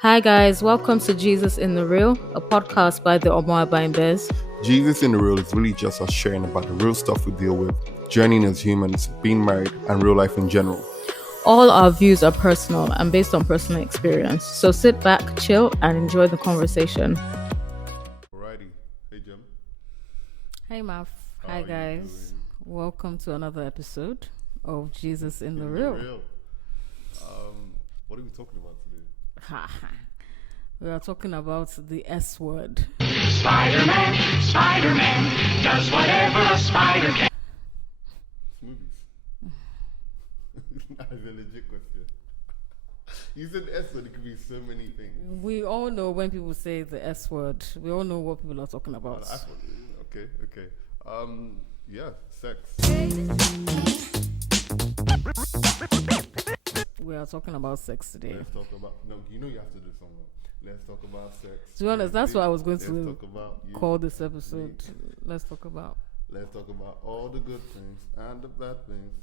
Hi guys, welcome to Jesus in the Real, a podcast by the Omoabine Bears. Jesus in the Real is really just us sharing about the real stuff we deal with, journeying as humans, being married, and real life in general. All our views are personal and based on personal experience, so sit back, chill, and enjoy the conversation. Alrighty. Hey, Jem. Hey Maf, How hi are you guys, doing? welcome to another episode of Jesus in the In Real. What are we talking about today? We are talking about the S word. Spider-Man does whatever a spider can. Smoothies. That is a legit question. You said S word, it could be so many things. We all know when people say the S word, we all know what people are talking about. Okay. Yeah, sex. We are talking about sex today. Let's talk about. No, you know you have to do something. Let's talk about sex. To be honest, that's what I was going to talk about you, call this episode. me. Let's talk about. Let's talk about all the good things and the bad things.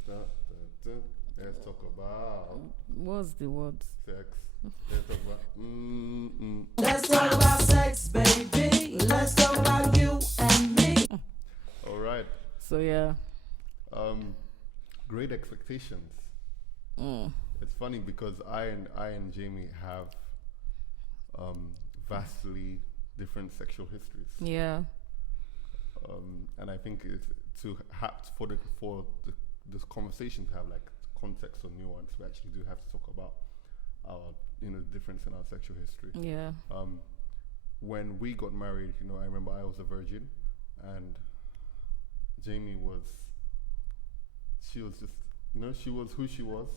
Let's talk about What's the words? sex. Let's talk about. Let's talk about sex, baby. Let's talk about you and me. All right. So yeah. Great expectations. Mm. It's funny because I and Jamie have vastly different sexual histories. Yeah. And I think it's for this conversation to have like context or nuance, we actually do have to talk about our difference in our sexual history. Yeah. When we got married, I remember I was a virgin, and Jamie was. She was just, she was who she was,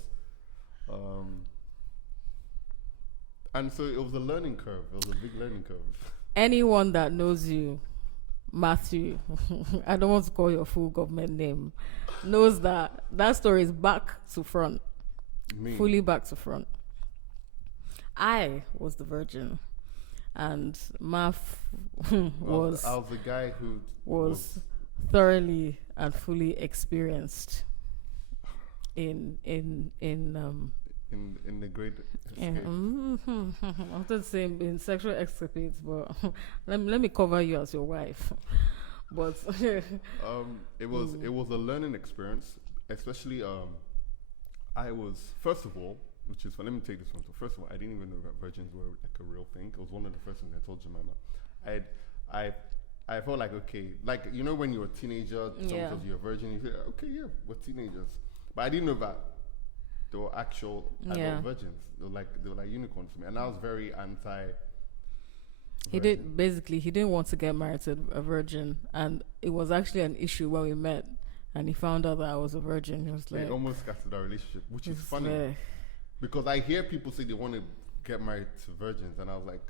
and so it was a learning curve. It was a big learning curve. Anyone that knows you, Matthew, I don't want to call your full government name, knows that story is back to front, fully back to front. I was the virgin, and Maf was I was the guy who was thoroughly and fully experienced in the great yeah, escape. I wanted to say in sexual escapades, but let me cover you as your wife. But It was a learning experience, especially I was, first of all, which is fun. Let me take this one. So first of all, I didn't even know that virgins were like a real thing. It was one of the first things I told Jemimah. I felt like, okay, like when you're a teenager, someone tells you you're a virgin, you say, okay, yeah, we're teenagers. But I didn't know that they were actual adult virgins. They were like unicorns to me, and I was very anti. he didn't want to get married to a virgin, and it was actually an issue when we met, and he found out that I was a virgin. He was like, It almost scattered our relationship, which is funny because I hear people say they want to get married to virgins, and I was like,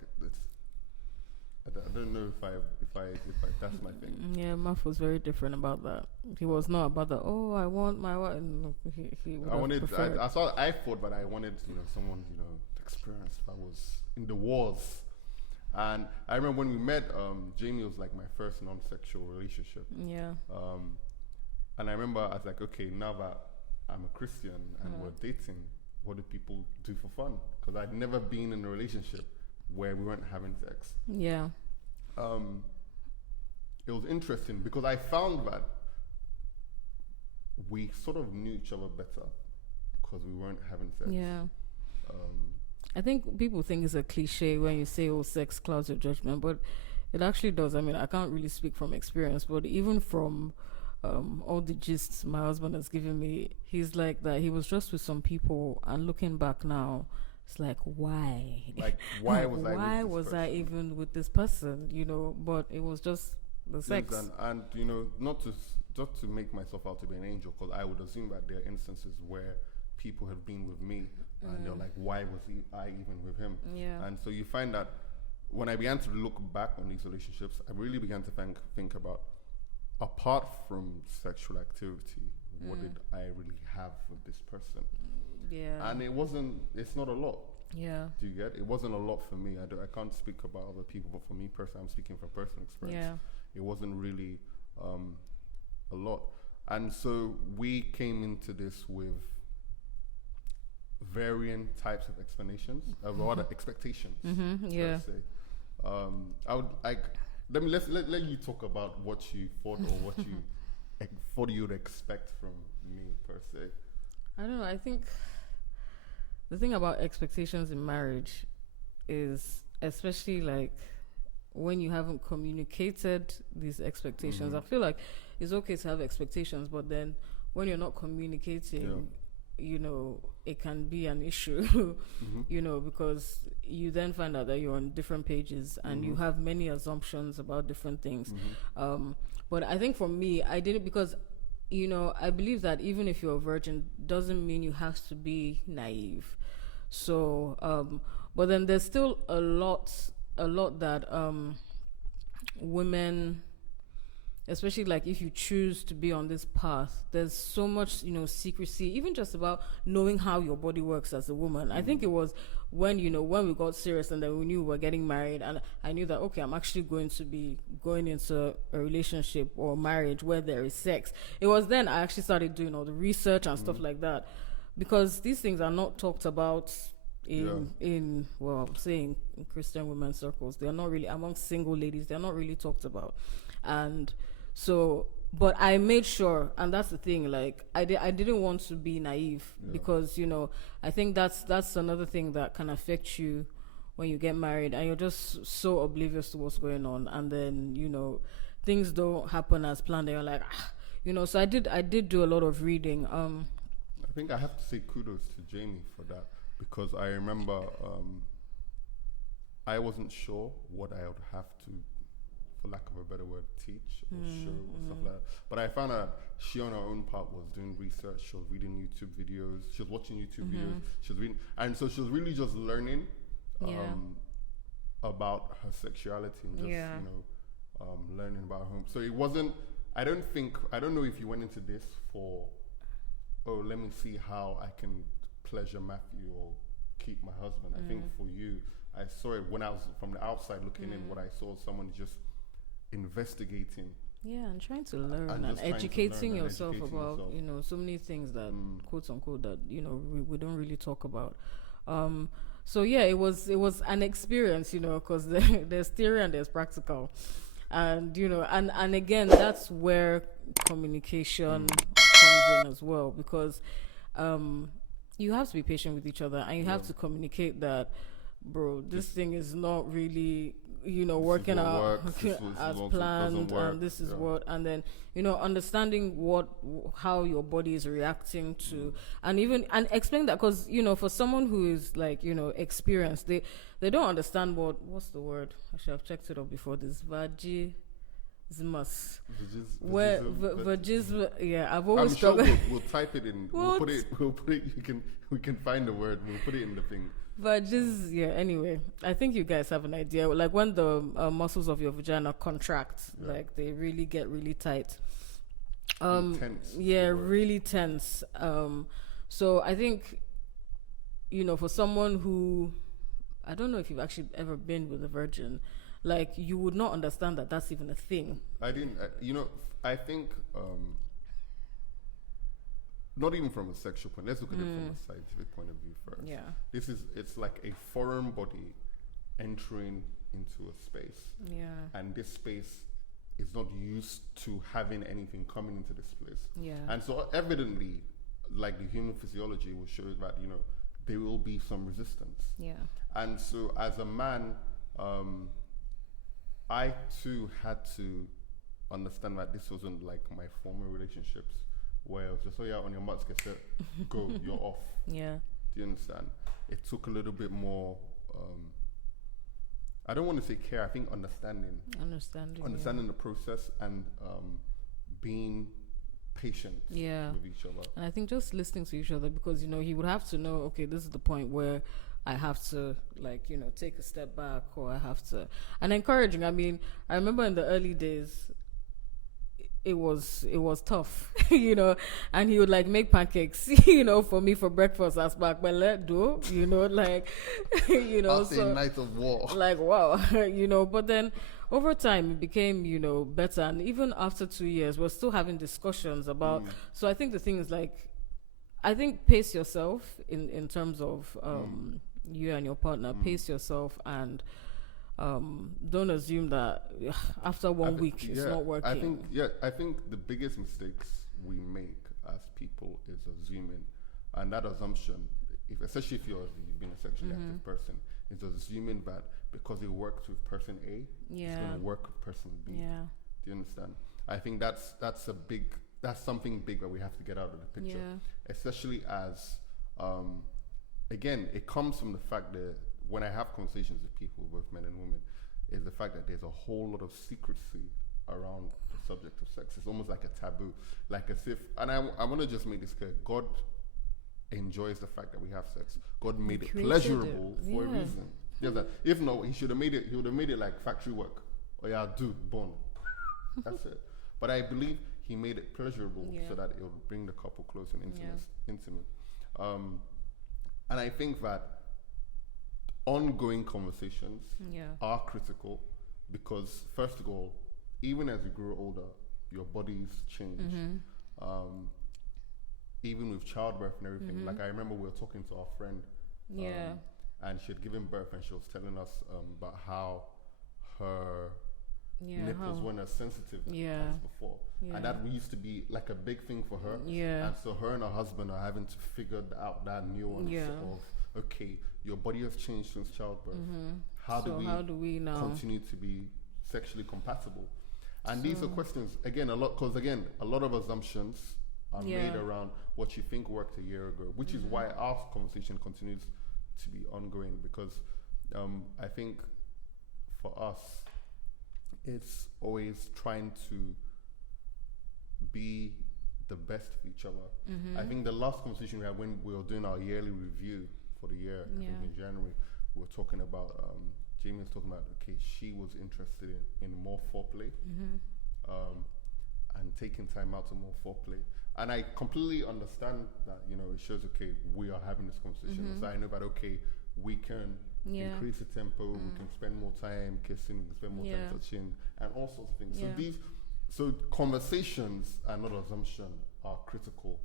I don't know if that's my thing. Yeah, Muff was very different about that. He was not about that. Oh, I want my wife. He would have preferred. I thought, but I wanted someone to experience that was in the wars. And I remember when we met, Jamie was like my first non-sexual relationship. Yeah. And I remember I was like, okay, now that I'm a Christian and we're dating, what do people do for fun? Because I'd never been in a relationship where we weren't having sex. Yeah. It was interesting because I found that we sort of knew each other better because we weren't having sex. Yeah. I think people think it's a cliche when you say, oh, sex clouds your judgment, but it actually does. I mean, I can't really speak from experience, but even from all the gists my husband has given me, he's like that. He was just with some people, and looking back now, it's like, why? Like, why was I even with this person? But it was just the sex. And not to make myself out to be an angel, because I would assume that there are instances where people have been with me and they're like, why was I even with him? Yeah. And so you find that when I began to look back on these relationships, I really began to think about, apart from sexual activity, what did I really have with this person? Yeah. And it's not a lot. Yeah. Do you get? It wasn't a lot for me. I can't speak about other people, but for me personally, I'm speaking from personal experience. Yeah. It wasn't really a lot. And so we came into this with varying types of explanations, rather expectations. Yeah. Let's say. I would like. Let you talk about what you thought or what you thought you'd expect from me per se. I don't know. I think the thing about expectations in marriage is, especially like when you haven't communicated these expectations, I feel like it's okay to have expectations, but then when you're not communicating, you know, it can be an issue, you know, because you then find out that you're on different pages and you have many assumptions about different things. But I think for me, I did it because, you know, I believe that even if you're a virgin, doesn't mean you have to be naive. So, but then there's still a lot that women, especially like if you choose to be on this path, there's so much, you know, secrecy, even just about knowing how your body works as a woman. I think it was when, you know, when we got serious and then we knew we were getting married, and I knew that, okay, I'm actually going to be going into a relationship or marriage where there is sex. It was then I actually started doing all the research and stuff like that, because these things are not talked about in well, I'm saying in Christian women's circles. They are not really, amongst single ladies, they're not really talked about. And so, but I made sure, and that's the thing, like I didn't want to be naive, because, you know, I think that's another thing that can affect you when you get married and you're just so oblivious to what's going on, and then, you know, things don't happen as planned and you're like, you know. So I did do a lot of reading. I think I have to say kudos to Jamie for that, because I remember I wasn't sure what I would have to, for lack of a better word, teach or show or stuff like that. But I found out she on her own part was doing research. She was reading YouTube videos. She was watching YouTube videos. She was reading, and so she was really just learning about her sexuality and just you know, learning about her home. So it wasn't. I don't know if you went into this for, oh, let me see how I can pleasure Matthew or keep my husband. I think for you, I saw it when I was from the outside looking in. What I saw, someone just investigating, and trying to learn and educating yourself about you know, so many things that quote unquote that, you know, we don't really talk about. So yeah, it was an experience, you know, because there's theory and there's practical, and you know, and again, that's where communication comes in as well, because you have to be patient with each other, and you have to communicate that, bro, this thing is not really, you know, working out as planned, and this is what, and then, you know, understanding how your body is reacting to, and explain that, because, you know, for someone who is like, you know, experienced, they don't understand what's the word, I should have checked it up before this, Zmas. I've always struggled. Sure we'll type it in. We'll put it. We can find the word. We'll put it in the thing. Anyway, I think you guys have an idea. Like when the muscles of your vagina contract, like they really get really tight. Tense. Yeah, really tense. So I think, you know, for someone who, I don't know if you've actually ever been with a virgin, like you would not understand that that's even a thing. I didn't, you know, I think, not even from a sexual point, let's look at it from a scientific point of view first. Yeah. It's like a foreign body entering into a space. Yeah. And this space is not used to having anything coming into this place. Yeah. And so evidently, like the human physiology will show that, you know, there will be some resistance. Yeah. And so as a man, I too had to understand that this wasn't like my former relationships, where it was just, oh yeah, on your marks, get set, go, you're off. Yeah. Do you understand? It took a little bit more, I don't want to say care, I think understanding the process, and being patient with each other. And I think just listening to each other, because, you know, he would have to know, okay, this is the point where I have to, like, you know, take a step back, or I have to, and encouraging. I mean, I remember in the early days, it was tough, you know, and he would like make pancakes, you know, for me for breakfast as back, but let do, you know, like, you know, so night of war, like, wow, you know. But then over time it became, you know, better, and even after 2 years we're still having discussions about. So I think the thing is, like, I think pace yourself in terms of you and your partner. Pace yourself and don't assume that after one week it's not working. I think the biggest mistakes we make as people is assuming, and that assumption, especially if you've been a sexually active person, is assuming that because it worked with person A, it's going to work with person B. Yeah. Do you understand? I think that's something big that we have to get out of the picture, especially as again, it comes from the fact that when I have conversations with people, both men and women, is the fact that there's a whole lot of secrecy around the subject of sex. It's almost like a taboo, like as if, and I want to just make this clear, God enjoys the fact that we have sex. God made it pleasurable for a reason. Yeah, that if not, he would have made it like factory work. Oh yeah, do born. That's it. But I believe he made it pleasurable so that it would bring the couple close and intimate. And I think that ongoing conversations are critical because, first of all, even as you grow older, your bodies change. Even with childbirth and everything. Like I remember we were talking to our friend, and she had given birth, and she was telling us about how her nipples weren't as sensitive as before, and that used to be like a big thing for her. And so her and her husband are having to figure out that nuance of, okay, your body has changed since childbirth. How do we now continue to be sexually compatible? And these are questions again a lot of assumptions are made around what you think worked a year ago, which is why our conversation continues to be ongoing, because I think for us it's always trying to be the best for each other. I think the last conversation we had when we were doing our yearly review for the year, I think in January, we were talking about Jamie was talking about, okay, she was interested in more foreplay, and taking time out to more foreplay. And I completely understand that, it shows, okay, we are having this conversation. So I know that, okay, we can increase the tempo, we can spend more time kissing, we can spend more time touching, and all sorts of things. So conversations and not assumption are critical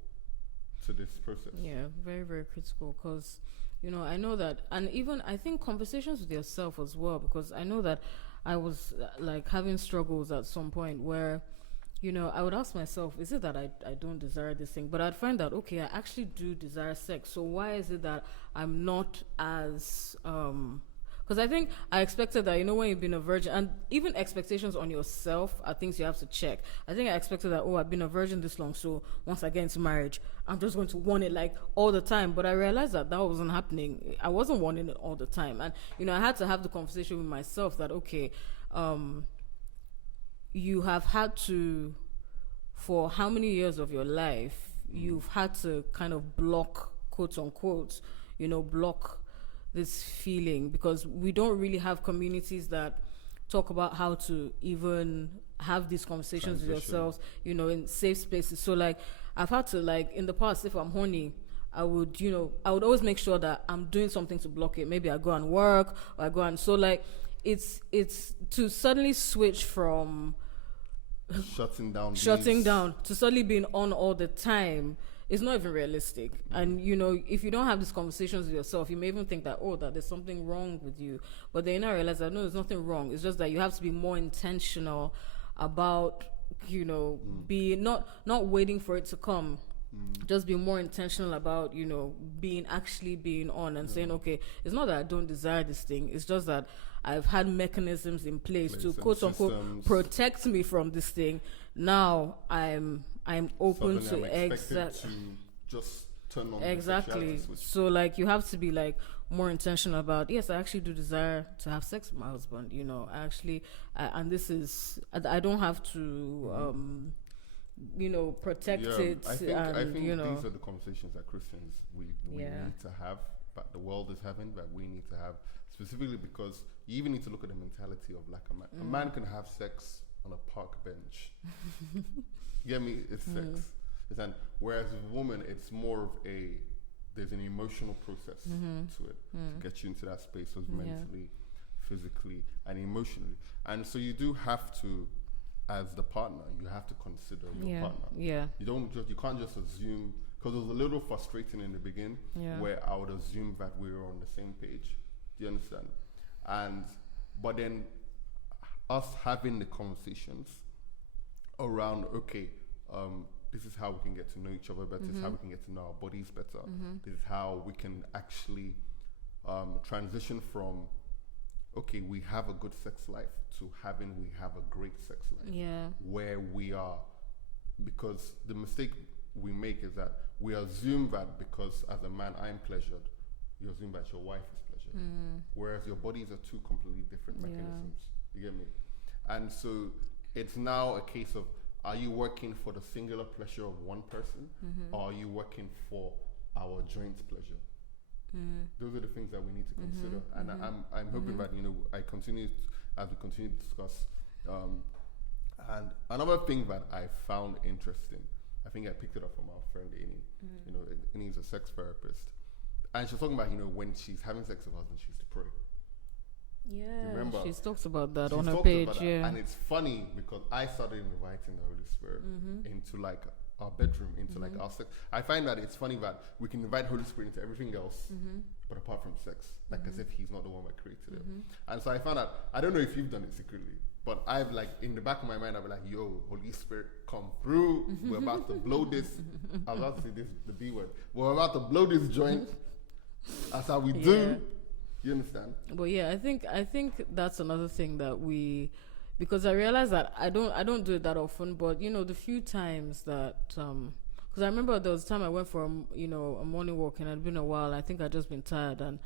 to this process. Yeah, very, very critical, because I know that, and even I think conversations with yourself as well, because I know that I was like having struggles at some point where I would ask myself, is it that I don't desire this thing? But I'd find that, okay, I actually do desire sex. So why is it that I'm not as because I think I expected that, when you've been a virgin, and even expectations on yourself are things you have to check. I think I expected that, I've been a virgin this long, so once I get into marriage, I'm just going to want it like all the time. But I realized that wasn't happening. I wasn't wanting it all the time. And, I had to have the conversation with myself that, okay, you have had to, for how many years of your life, you've had to kind of block, quote unquote, block this feeling, because we don't really have communities that talk about how to even have these conversations with yourselves, in safe spaces. So like I've had to, like, in the past, if I'm horny, I would always make sure that I'm doing something to block it. Maybe I go and work, or I go and, so like it's to suddenly switch from shutting down to suddenly being on all the time. It's not even realistic. And if you don't have these conversations with yourself, you may even think that that there's something wrong with you, but then I realize that no, there's nothing wrong. It's just that you have to be more intentional about be not waiting for it to come. Just be more intentional about being on and saying, okay, it's not that I don't desire this thing, it's just that I've had mechanisms in place to quote unquote protect me from this thing. Now I'm open to just turn on exactly. So like you have to be like more intentional about, yes, I actually do desire to have sex with my husband. I actually and this is, I don't have to protect it. I think these are the conversations that Christians we need to have, that the world is having, that we need to have, specifically because you even need to look at the mentality of like a man. A man can have sex on a park bench. You get me? It's sex. Whereas with a woman, it's more of there's an emotional process to it to get you into that space of mentally, physically, and emotionally. And so you do have to, as the partner, you have to consider your partner. Yeah. You can't just assume, because it was a little frustrating in the beginning, Yeah. where I would assume that we were on the same page. Do you understand? But then us having the conversations around, okay, this is how we can get to know each other better. This is how we can get to know our bodies better. This is how we can actually transition from, okay, we have a good sex life, to having we have a great sex life. Yeah. Where we are, because the mistake we make is that we assume that because as a man I'm pleasured, you assume that your wife is pleasured. Whereas your bodies are two completely different Yeah. mechanisms. You get me? And so it's now a case of, are you working for the singular pleasure of one person, or are you working for our joint pleasure? Those are the things that we need to consider. And I'm hoping that, as we continue to discuss. And another thing that I found interesting, I think I picked it up from our friend Amy. Amy's a sex therapist, and she's talking about, when she's having sex with her husband, she used to pray. Yeah. Remember? She's talked about that She's on her talked page. about that. Yeah. And it's funny because I started inviting the Holy Spirit into like our bedroom, into like our sex. I find that it's funny that we can invite Holy Spirit into everything else, but apart from sex, like as if he's not the one that created it. And so I found out, I don't know if you've done it secretly, but I've like, in the back of my mind, I'll be like, yo, Holy Spirit, come through. We're about to blow this. I was about to say this, the B word. We're about to blow this joint. That's how we do. You understand? But yeah, I think that's another thing that because I realize that I don't do it that often, but the few times that because I remember there was a time I went for a morning walk, and it had been a while. I think I'd just been tired, and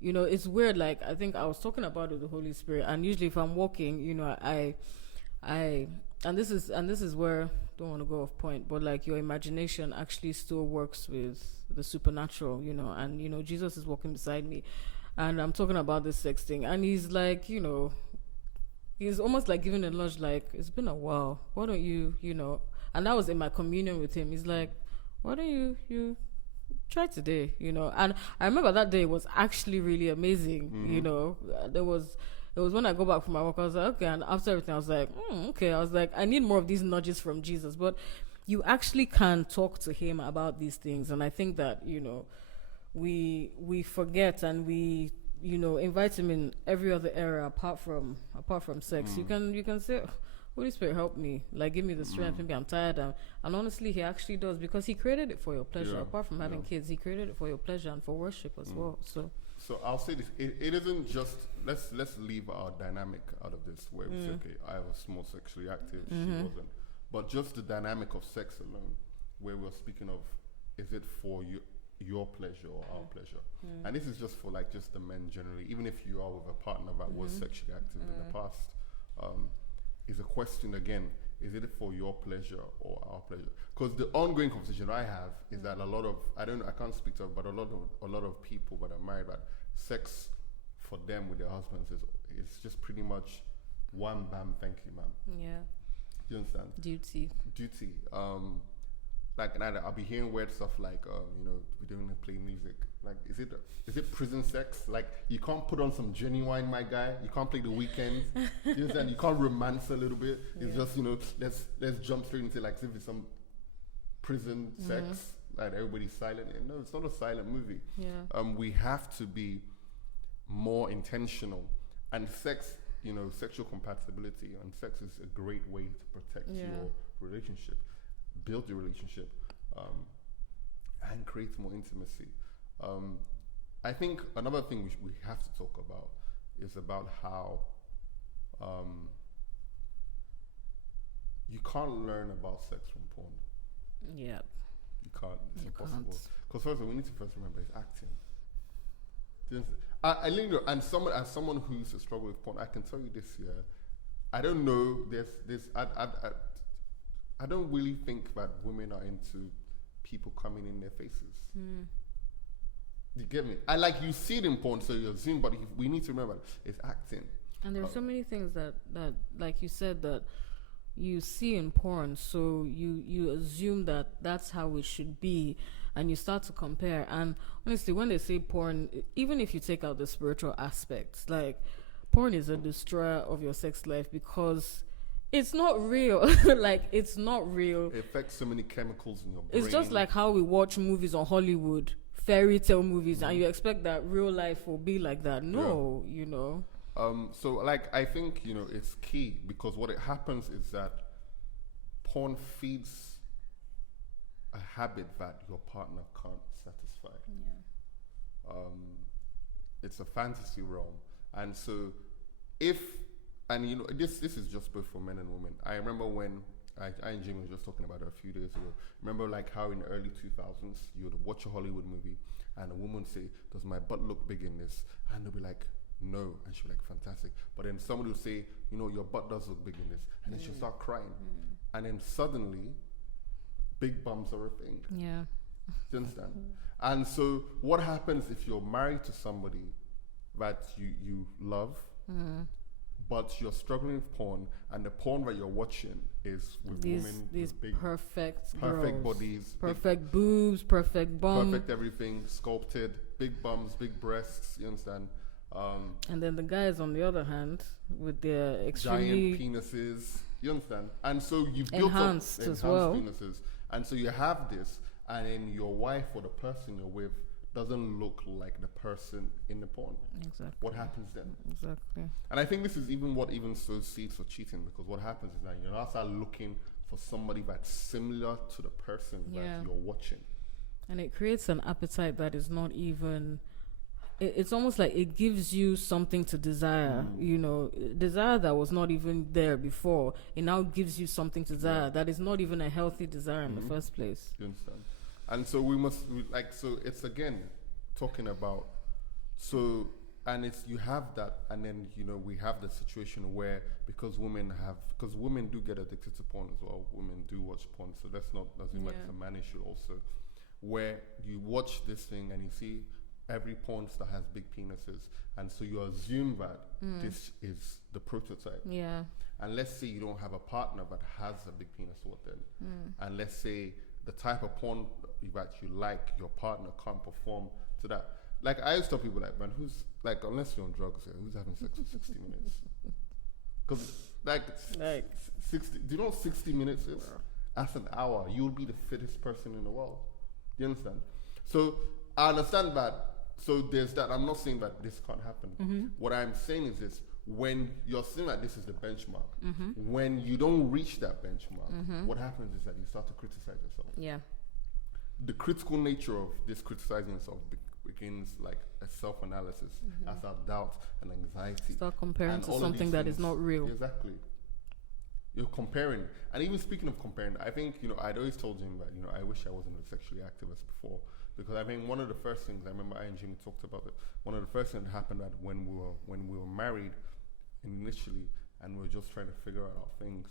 it's weird. Like, I think I was talking about it with the Holy Spirit, and usually if I'm walking, I and this is where, don't want to go off point, but like your imagination actually still works with the supernatural, and Jesus is walking beside me, and I'm talking about this sex thing, and he's like, he's almost like giving a nudge, like, it's been a while, why don't you, and that was in my communion with him. He's like, why don't you try today, and I remember that day was actually really amazing. It was when I go back from my work, I was like, okay, and after everything I was like, okay, I was like, I need more of these nudges from Jesus. But you actually can talk to him about these things, and I think that we forget, and we invite him in every other area apart from sex. You can say, Holy Spirit, help me, like, give me the strength. Maybe I'm tired, and honestly, he actually does, because he created it for your pleasure. Apart from having kids, he created it for your pleasure and for worship as well. So I'll say this: it isn't just, let's leave our dynamic out of this, where we say, okay, I was more sexually active, she wasn't, but just the dynamic of sex alone, where we're speaking of, is it for your pleasure or our pleasure? And this is just for like just the men generally, even if you are with a partner that was sexually active in the past, is a question again, is it for your pleasure or our pleasure? Because the ongoing conversation I have is that a lot of, I can't speak to it, but a lot of people that are married, that sex for them with their husbands is just pretty much one bam, thank you, man. yeah, Do you understand? duty. Like, and I'll be hearing weird stuff like, we don't play music. Like, is it prison sex? Like, you can't put on some Genuine, my guy. You can't play The Weeknd. You understand? You can't romance a little bit. It's just, let's jump straight into like, as if it's some prison sex. Like, everybody's silent. No, it's not a silent movie. Yeah. We have to be more intentional. And sex, sexual compatibility, and sex is a great way to protect your relationship, build your relationship, and create more intimacy. I think another thing we have to talk about is about how you can't learn about sex from porn. Yeah. You can't. It's You impossible. can't. Because first of all, we need to first remember it's acting. Do you understand? And someone who used to struggle with porn, I can tell you this year, I don't know. I don't really think that women are into people coming in their faces. You get me? You see it in porn, so you assume, but we need to remember it's acting. And there are so many things that like you said, that you see in porn, so you assume that that's how it should be, and you start to compare. And honestly, when they say porn, even if you take out the spiritual aspects, like, porn is a destroyer of your sex life, because It's not real. Like, it's not real. It affects so many chemicals in your brain. It's just like how we watch movies on Hollywood, fairy tale movies, and you expect that real life will be like that. No, you know. So like I think, you know, it's key because what it happens is that porn feeds a habit that your partner can't satisfy. Yeah. It's a fantasy realm, and so and you know, this is just both for men and women. I remember when I and Jimmy were just talking about it a few days ago. Remember like how in the early 2000s you would watch a Hollywood movie and a woman would say, "Does my butt look big in this?" And they'll be like, "No," and she'll be like, "Fantastic." But then somebody will say, "You know, your butt does look big in this," and then she'll start crying, and then suddenly, big bums are a thing. Yeah. Do you understand? And so, what happens if you're married to somebody that you love, but you're struggling with porn, and the porn that you're watching is with women These with big, perfect perfect girls, bodies, perfect boobs, perfect bum, perfect everything, sculpted, big bums, big breasts. You understand? and then the guys on the other hand with their extremely Giant penises. You understand? And so you've built Enhanced up as well. penises, and so you have this, and then your wife or the person you're with doesn't look like the person in the porn. Exactly. What happens then? Exactly. And I think this is what sows seeds for cheating, because what happens is that you now start looking for somebody that's similar to the person that you're watching. And it creates an appetite that is not even. It's almost like it gives you something to desire, you know, desire that was not even there before. It now gives you something to desire that is not even a healthy desire in the first place. You understand? And so so it's again talking about, and it's, you have that, and then, you know, we have the situation where, because women do get addicted to porn as well, women do watch porn, so doesn't like it's a man issue also, where you watch this thing and you see every porn star has big penises, and so you assume that this is the prototype. Yeah. And let's say you don't have a partner that has a big penis, what then? And let's say the type of porn that you like, your partner can't perform to that. Like, I always tell people, like, man, who's, like, unless you're on drugs, who's having sex for 60 minutes? Because, like 60, do you know what 60 minutes is? That's an hour. You'll be the fittest person in the world. Do you understand? So, I understand that. So there's that. I'm not saying that this can't happen. What I'm saying is this: when you're saying that this is the benchmark, when you don't reach that benchmark, what happens is that you start to criticize yourself. Yeah. The critical nature of this criticizing yourself begins like a self-analysis, as our doubt and anxiety. Start comparing and to all of something these that things. is not real. Exactly. You're comparing. And even speaking of comparing, I think, you know, I'd always told him that, you know, I wish I wasn't as sexually active as before. Because I think one of the first things, I remember I and Jimmy talked about it, one of the first things that happened that when we were married initially, and we were just trying to figure out our things,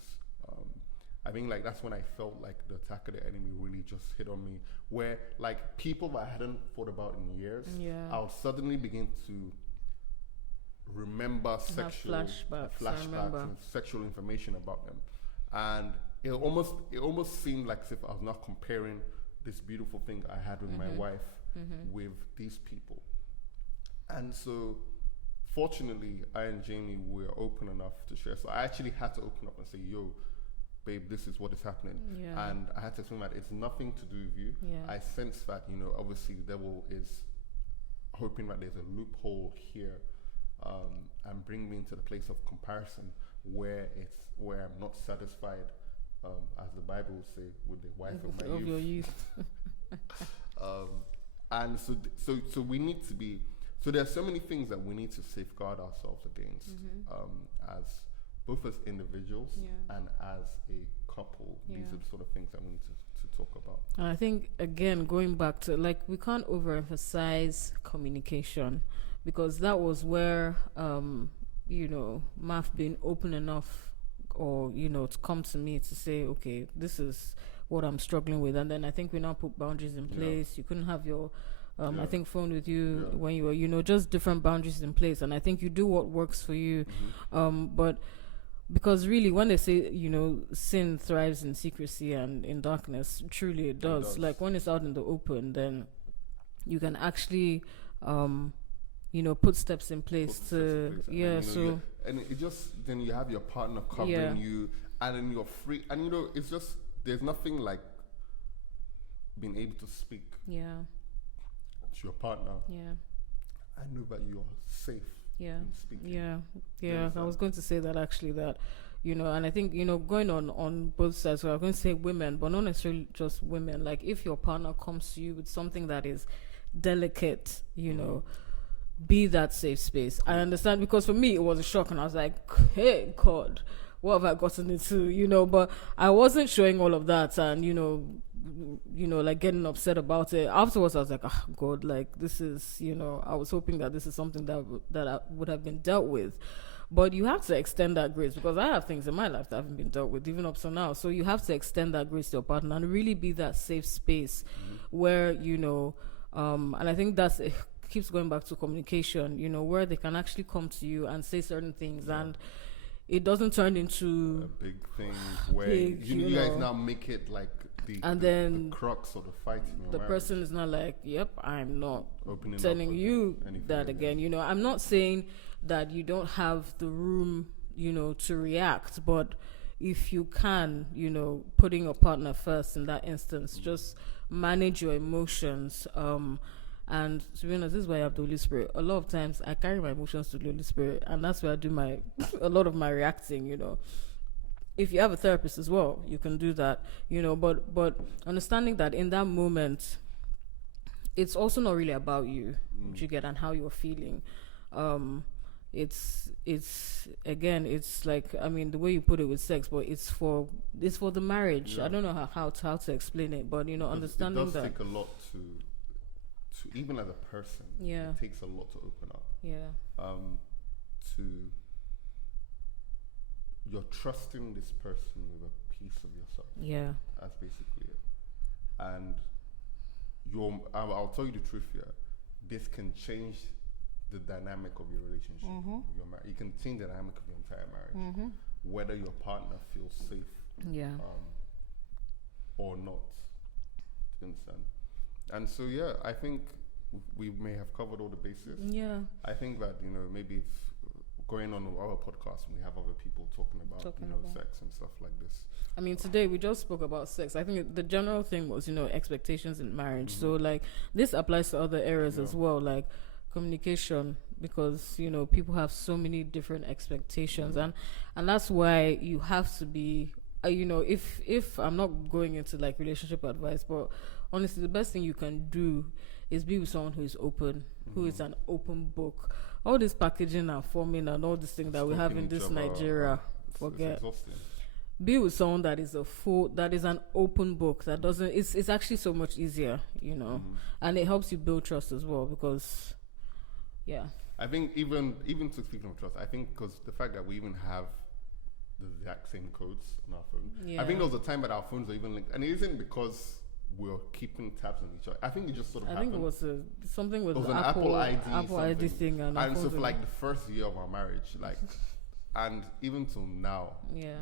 I think like that's when I felt like the attack of the enemy really just hit on me, where like people that I hadn't thought about in years, I would suddenly begin to remember flashbacks and sexual information about them, and it almost seemed like as if I was not comparing this beautiful thing I had with my wife with these people. And so fortunately I and Jamie were open enough to share, so I actually had to open up and say, yo babe, this is what is happening. And I had to explain that it's nothing to do with you. I sense that, you know, obviously the devil is hoping that there's a loophole here, and bring me into the place of comparison where I'm not satisfied, as the Bible would say, with the wife of your youth. And so we need to be. So there are so many things that we need to safeguard ourselves against, as both as individuals and as a couple. These are the sort of things that we need to talk about. And I think, again, going back to, like, we can't overemphasize communication, because that was where, you know, Math being open enough, or, you know, to come to me to say, okay, this is what I'm struggling with. And then I think we now put boundaries in place. You couldn't have your, I think, phone with you when you were, you know, just different boundaries in place. And I think you do what works for you. But because really, when they say, you know, sin thrives in secrecy and in darkness, truly it does. Like when it's out in the open, then you can actually put steps in place Put steps to in place, and yeah. then, So and it just then you have your partner covering Yeah. you, and then you're free, and it's just there's nothing like being able to speak yeah, to your partner. yeah. I know that you're safe Yeah, in speaking. yeah, You yeah. I understand? was going to say that actually, that and I think going on both sides. So I'm going to say women, but not necessarily just women. Like if your partner comes to you with something that is delicate, be that safe space. I understand, because for me it was a shock, and I was like, hey God, what have I gotten into? But I wasn't showing all of that, and like getting upset about it. Afterwards I was like, oh God, like this is I was hoping that this is something that I would have been dealt with. But you have to extend that grace, because I have things in my life that haven't been dealt with even up to now. So you have to extend that grace to your partner and really be that safe space where and I think it keeps going back to communication, where they can actually come to you and say certain things, and it doesn't turn into a big thing where big, you guys now make it like the crux or the fight in your the marriage. person is not like, yep, I'm not Opening up telling with you anything that again. I'm not saying that you don't have the room to react, but if you can putting your partner first in that instance, just manage your emotions. And to be honest, this is why I have the Holy Spirit. A lot of times I carry my emotions to the Holy Spirit, and that's where I do a lot of my reacting. If you have a therapist as well, you can do that. But understanding that in that moment, it's also not really about you, what you get, and how you're feeling. It's like, I mean, the way you put it with sex, but it's for the marriage. I don't know how to explain it, but understanding it does that take a lot to even as a person. Yeah. It takes a lot to open up. Yeah. To you're trusting this person with a piece of yourself. Yeah. That's basically it. And I'll tell you the truth here. This can change the dynamic of your relationship, of your marriage. You can change the dynamic of your entire marriage, whether your partner feels safe, Yeah. or not. Do you understand? And so, yeah, I think we may have covered all the bases. Yeah. I think that maybe if going on our podcast, we have other people talking about sex and stuff like this. I mean, today we just spoke about sex. I think the general thing was expectations in marriage. So like this applies to other areas as well, like communication, because people have so many different expectations, and that's why you have to be if I'm not going into like relationship advice, but honestly the best thing you can do is be with someone who is open, who is an open book. All this packaging and forming and all this thing that we have in this Nigeria, forget. It's exhausting. Be with someone that is that is an open book, that doesn't. It's actually so much easier, and it helps you build trust as well, because, yeah. I think even to speak of trust, I think because the fact that we even have the exact same codes on our phone. Yeah. I think there was a time that our phones are even linked, and it isn't because we're keeping tabs on each other. I think it just sort of happened. I think it was something with it was the an Apple ID, ID thing, and so for like the first year of our marriage, like, and even till now,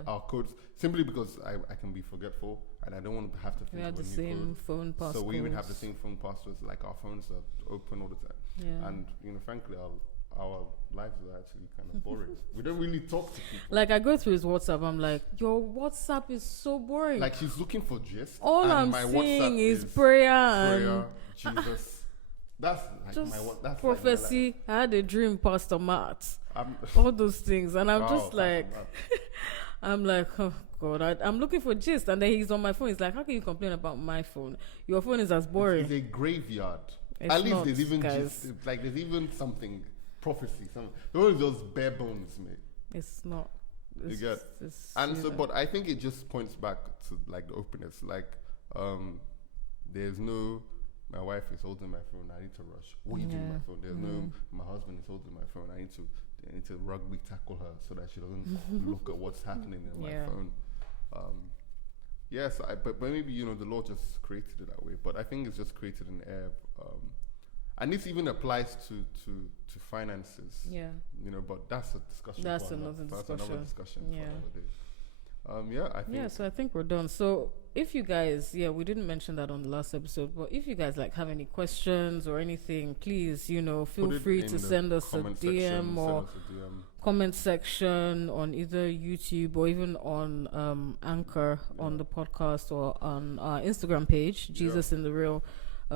our codes, simply because I can be forgetful and I don't want to have to think we have of a the new same code. phone passwords. So we even have the same phone passwords. Like our phones are open all the time. Yeah. And frankly, our lives are actually kind of boring. We don't really talk to people. Like I go through his WhatsApp, I'm like, your WhatsApp is so boring. Like he's looking for gist. All and I'm my seeing WhatsApp is prayer and Jesus. That's like just that's prophecy. Like I had a dream, Pastor Matt. All those things, and I'm just like, I'm like, oh God, I'm looking for gist, and then he's on my phone. He's like, how can you complain about my phone? Your phone is as boring. It's a graveyard. It's At least not, there's even guys. gist. It's like there's even something, prophecy. Those are just bare bones, mate. It's not. You get. And so, but I think it just points back to like the openness. Like, there's no. My wife is holding my phone. I need to rush. What are you doing with my phone? There's no. My husband is holding my phone. I need to rugby tackle her so that she doesn't look at what's happening in my phone. Yes, but maybe the Lord just created it that way. But I think it's just created an air of, and this even applies to finances. Yeah. But that's a discussion. That's another discussion. For another day. I think. Yeah, so I think we're done. So if you guys, we didn't mention that on the last episode, but if you guys like have any questions or anything, please, feel Put it free in to the send us a comment DM section, or send us a DM. comment section on either YouTube or even on Anchor on the podcast or on our Instagram page, Jesus in the Real.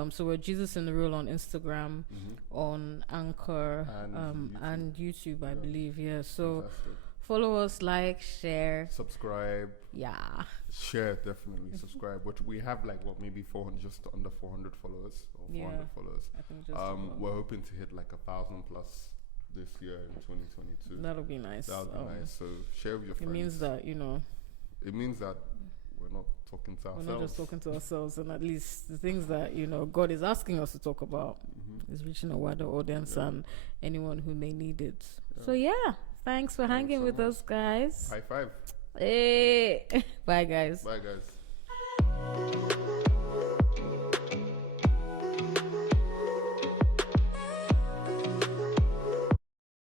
So we're Jesus in the Real on Instagram, on Anchor, and YouTube, I believe. Yeah. So Fantastic. follow us, like, share, Subscribe. Yeah. Share, definitely. Subscribe. Which we have maybe 400, just under 400 followers or 400 followers. I think just we're hoping to hit 1,000 plus this year in 2022. That'll be nice. That'll be nice. So share with your friends. It means that It means that we're not talking to ourselves. We're not just talking to ourselves, and at least the things that God is asking us to talk about is reaching a wider audience and anyone who may need it. So thanks for hanging with us, guys. High five. Hey, bye, guys. Bye, guys.